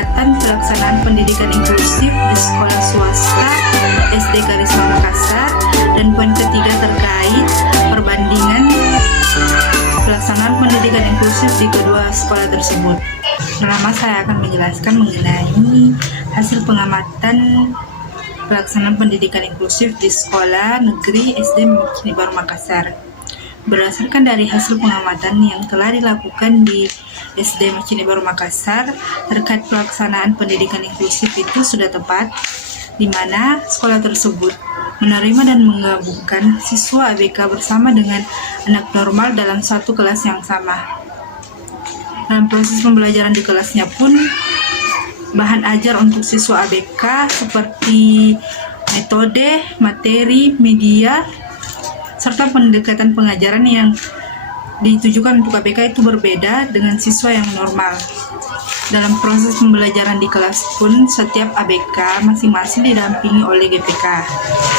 pengamatan pelaksanaan pendidikan inklusif di sekolah swasta SD Karisma Makassar, dan poin ketiga terkait perbandingan pelaksanaan pendidikan inklusif di kedua sekolah tersebut. Pertama, saya akan menjelaskan mengenai hasil pengamatan pelaksanaan pendidikan inklusif di sekolah negeri SD Macini Baru Makassar. Berdasarkan dari hasil pengamatan yang telah dilakukan di SD Macini Baru Makassar terkait pelaksanaan pendidikan inklusif itu sudah tepat, di mana sekolah tersebut menerima dan menggabungkan siswa ABK bersama dengan anak normal dalam satu kelas yang sama. Dalam proses pembelajaran di kelasnya pun, bahan ajar untuk siswa ABK seperti metode, materi, media, serta pendekatan pengajaran yang ditujukan untuk ABK itu berbeda dengan siswa yang normal. Dalam proses pembelajaran di kelas pun, setiap ABK masing-masing didampingi oleh GPK.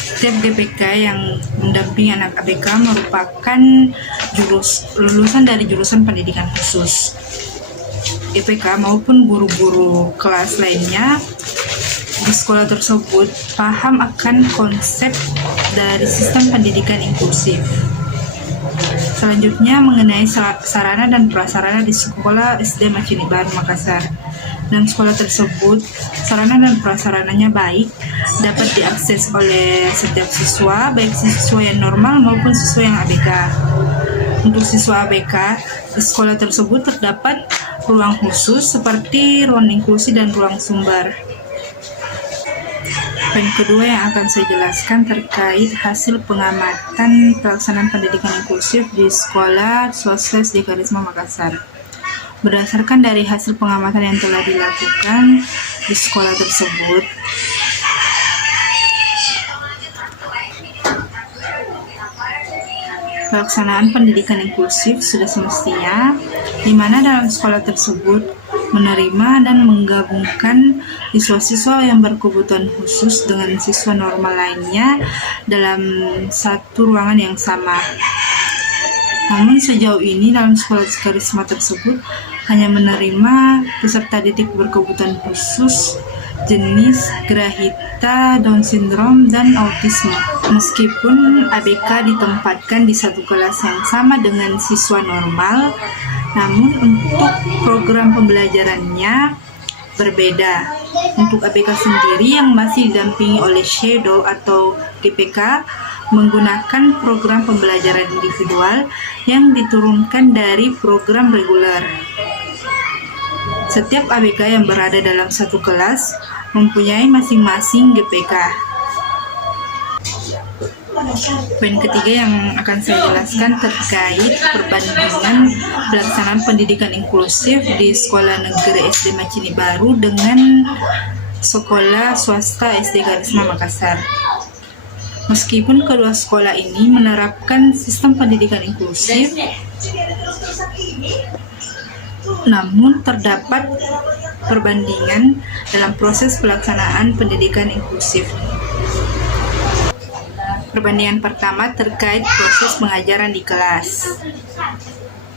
Setiap GPK yang mendampingi anak ABK merupakan lulusan dari jurusan pendidikan khusus. GPK maupun guru-guru kelas lainnya di sekolah tersebut paham akan konsep dari sistem pendidikan inklusif. Selanjutnya mengenai sarana dan prasarana di sekolah SD Macini Baru Makassar. Dalam sekolah tersebut, sarana dan prasarananya baik, dapat diakses oleh setiap siswa, baik siswa yang normal maupun siswa yang ABK. Untuk siswa ABK, di sekolah tersebut terdapat ruang khusus seperti ruang inklusi dan ruang sumber. Poin kedua yang akan saya jelaskan terkait hasil pengamatan pelaksanaan pendidikan inklusif di sekolah swasta SD Karisma Makassar. Berdasarkan dari hasil pengamatan yang telah dilakukan di sekolah tersebut, pelaksanaan pendidikan inklusif sudah semestinya, di mana dalam sekolah tersebut menerima dan menggabungkan siswa-siswa yang berkebutuhan khusus dengan siswa normal lainnya dalam satu ruangan yang sama. Namun sejauh ini dalam sekolah Karisma tersebut hanya menerima peserta didik berkebutuhan khusus jenis Grahita, Down Syndrome, dan autisme. Meskipun ABK ditempatkan di satu kelas yang sama dengan siswa normal, namun untuk program pembelajarannya berbeda. Untuk ABK sendiri yang masih didampingi oleh Shadow atau GPK menggunakan program pembelajaran individual yang diturunkan dari program reguler. Setiap ABK yang berada dalam satu kelas mempunyai masing-masing GPK. Poin ketiga yang akan saya jelaskan terkait perbandingan pelaksanaan pendidikan inklusif di sekolah negeri SD Macini Baru dengan sekolah swasta SD Karisma Makassar. Meskipun kedua sekolah ini menerapkan sistem pendidikan inklusif, namun terdapat perbandingan dalam proses pelaksanaan pendidikan inklusif. Perbandingan pertama terkait proses pengajaran di kelas.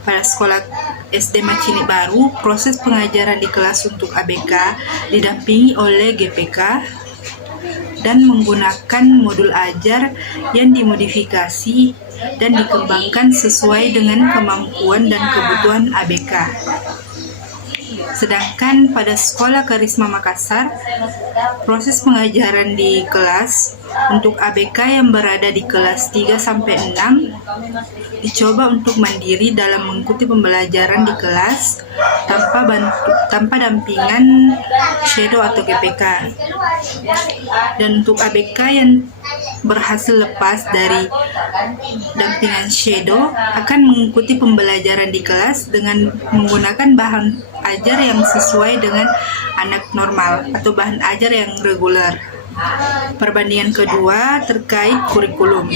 Pada sekolah SD Macini Baru, proses pengajaran di kelas untuk ABK didampingi oleh GPK dan menggunakan modul ajar yang dimodifikasi dan dikembangkan sesuai dengan kemampuan dan kebutuhan ABK. Sedangkan pada sekolah Karisma Makassar, proses pengajaran di kelas untuk ABK yang berada di kelas 3-6 dicoba untuk mandiri dalam mengikuti pembelajaran di kelas tanpa dampingan Shadow atau GPK. Dan untuk ABK yang berhasil lepas dari dampingan Shadow akan mengikuti pembelajaran di kelas dengan menggunakan bahan ajar yang sesuai dengan anak normal atau bahan ajar yang reguler. Perbandingan kedua terkait kurikulum.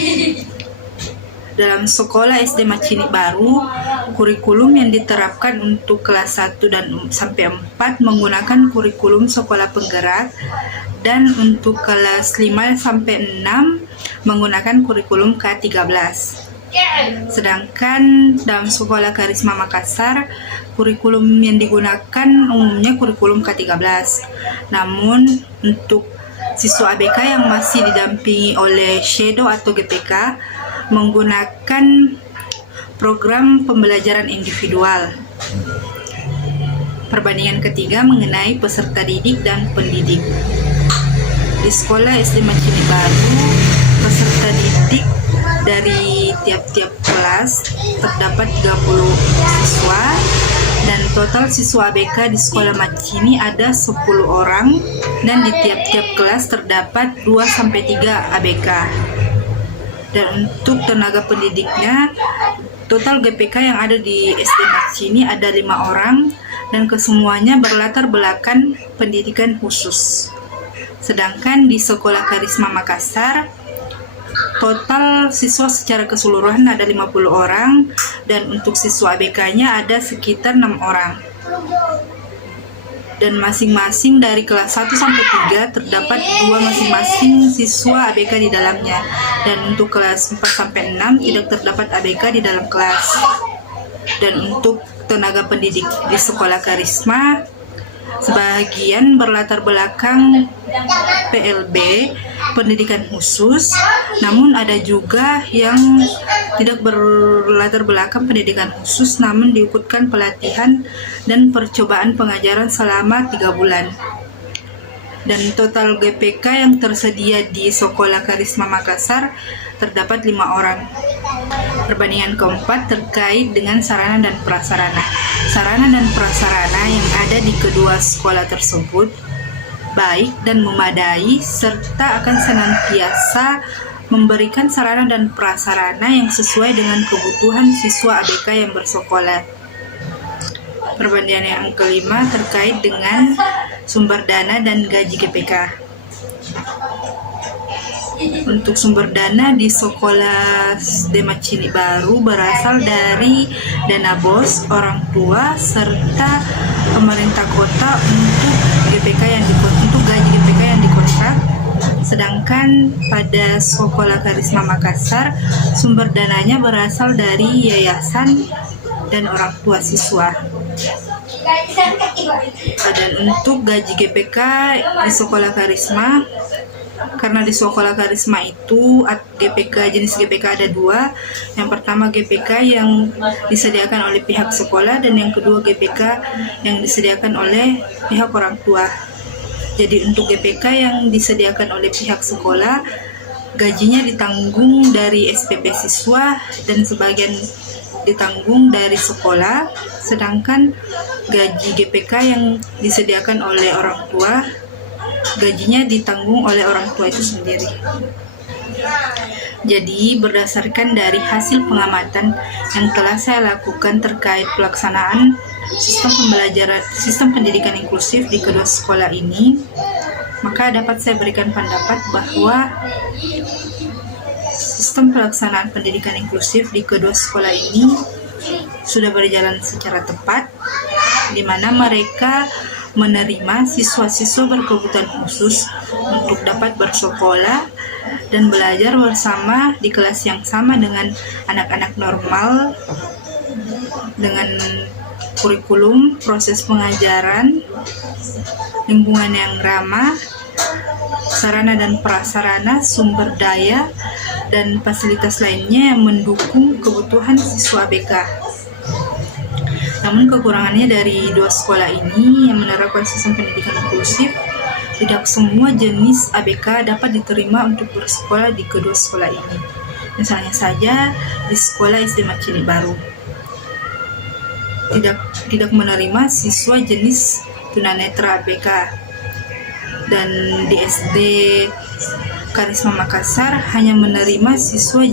Dalam sekolah SD Macini Baru, kurikulum yang diterapkan untuk kelas 1 dan sampai 4 menggunakan kurikulum sekolah penggerak, dan untuk kelas 5 sampai 6 menggunakan kurikulum K13. Sedangkan dalam sekolah Karisma Makassar, Kurikulum yang digunakan umumnya kurikulum K13. Namun untuk siswa ABK yang masih didampingi oleh Shadow atau GPK menggunakan program pembelajaran individual. Perbandingan ketiga mengenai peserta didik dan pendidik. Di sekolah SD Macini Baru, peserta didik dari tiap-tiap kelas terdapat 30 siswa dan total siswa ABK di sekolah Macini ada 10 orang dan di tiap-tiap kelas terdapat 2-3 ABK. Dan untuk tenaga pendidiknya, total GPK yang ada di SD Macini ada 5 orang dan kesemuanya berlatar belakang pendidikan khusus. Sedangkan di Sekolah Karisma Makassar, total siswa secara keseluruhan ada 50 orang dan untuk siswa ABK-nya ada sekitar 6 orang. Dan masing-masing dari kelas 1 sampai 3 terdapat 2 masing-masing siswa ABK di dalamnya. Dan untuk kelas 4 sampai 6 tidak terdapat ABK di dalam kelas. Dan untuk tenaga pendidik di Sekolah Karisma, sebagian berlatar belakang PLB, pendidikan khusus, namun ada juga yang tidak berlatar belakang pendidikan khusus namun diikutkan pelatihan dan percobaan pengajaran selama 3 bulan. Dan total GPK yang tersedia di Sekolah Karisma Makassar terdapat 5 orang. Perbandingan keempat terkait dengan sarana dan prasarana. Sarana dan prasarana yang ada di kedua sekolah tersebut baik dan memadai serta akan senantiasa memberikan sarana dan prasarana yang sesuai dengan kebutuhan siswa ABK yang bersekolah. Perbandingan yang kelima terkait dengan sumber dana dan gaji GPK. Untuk sumber dana di Sekolah SD Macini Baru berasal dari dana BOS, orang tua, serta pemerintah kota untuk GPK untuk gaji GPK yang dikontrak. Sedangkan pada Sekolah Karisma Makassar, sumber dananya berasal dari yayasan dan orang tua siswa. Dan untuk gaji GPK di Sekolah Karisma, karena di Sekolah Karisma itu jenis GPK ada 2. Yang pertama GPK yang disediakan oleh pihak sekolah dan yang kedua GPK yang disediakan oleh pihak orang tua. Jadi untuk GPK yang disediakan oleh pihak sekolah, gajinya ditanggung dari SPP siswa dan sebagian ditanggung dari sekolah, sedangkan gaji GPK yang disediakan oleh orang tua, gajinya ditanggung oleh orang tua itu sendiri. Jadi berdasarkan dari hasil pengamatan yang telah saya lakukan terkait pelaksanaan sistem pendidikan inklusif di kedua sekolah ini, maka dapat saya berikan pendapat bahwa sistem pelaksanaan pendidikan inklusif di kedua sekolah ini sudah berjalan secara tepat, di mana mereka menerima siswa-siswa berkebutuhan khusus untuk dapat bersekolah dan belajar bersama di kelas yang sama dengan anak-anak normal, dengan kurikulum, proses pengajaran, lingkungan yang ramah, sarana dan prasarana, sumber daya, dan fasilitas lainnya yang mendukung kebutuhan siswa ABK. Namun kekurangannya dari dua sekolah ini yang menerapkan sistem pendidikan inklusif, tidak semua jenis ABK dapat diterima untuk bersekolah di kedua sekolah ini. Misalnya saja di Sekolah SD Macini Baru tidak menerima siswa jenis tunanetra ABK, dan di SD Karisma Makassar hanya menerima siswa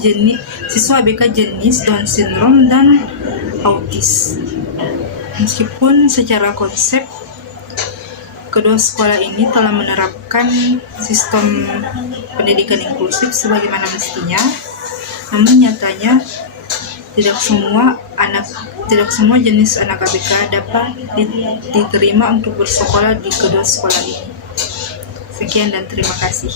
ABK jenis Down syndrome dan autis. Meskipun secara konsep kedua sekolah ini telah menerapkan sistem pendidikan inklusif sebagaimana mestinya, namun nyatanya tidak semua jenis anak ABK dapat diterima untuk bersekolah di kedua sekolah ini. Sekian dan terima kasih.